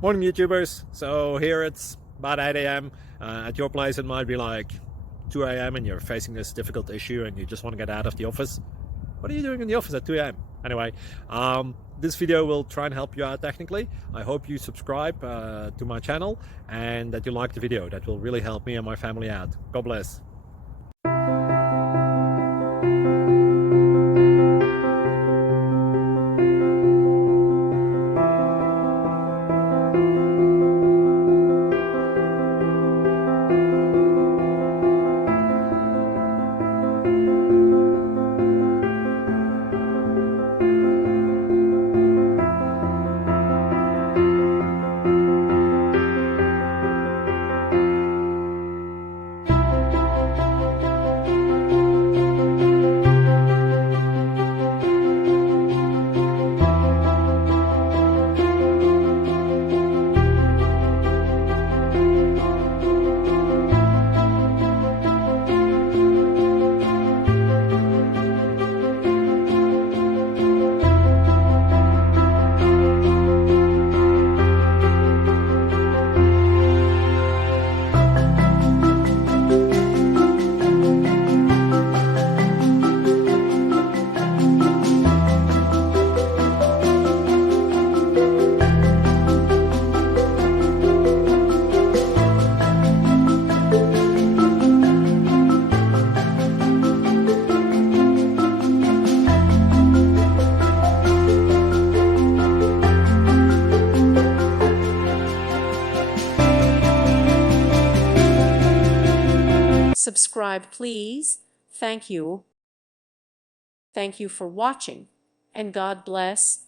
Morning YouTubers. So here it's about 8 a.m. At your place it might be like 2 a.m. and you're facing this difficult issue and you just want to get out of the office. What are you doing in the office at 2 a.m.? Anyway, this video will try and help you out technically. I hope you subscribe to my channel and that you like the video. That will really help me and my family out. God bless. Subscribe, please. Thank you. Thank you for watching, and God bless.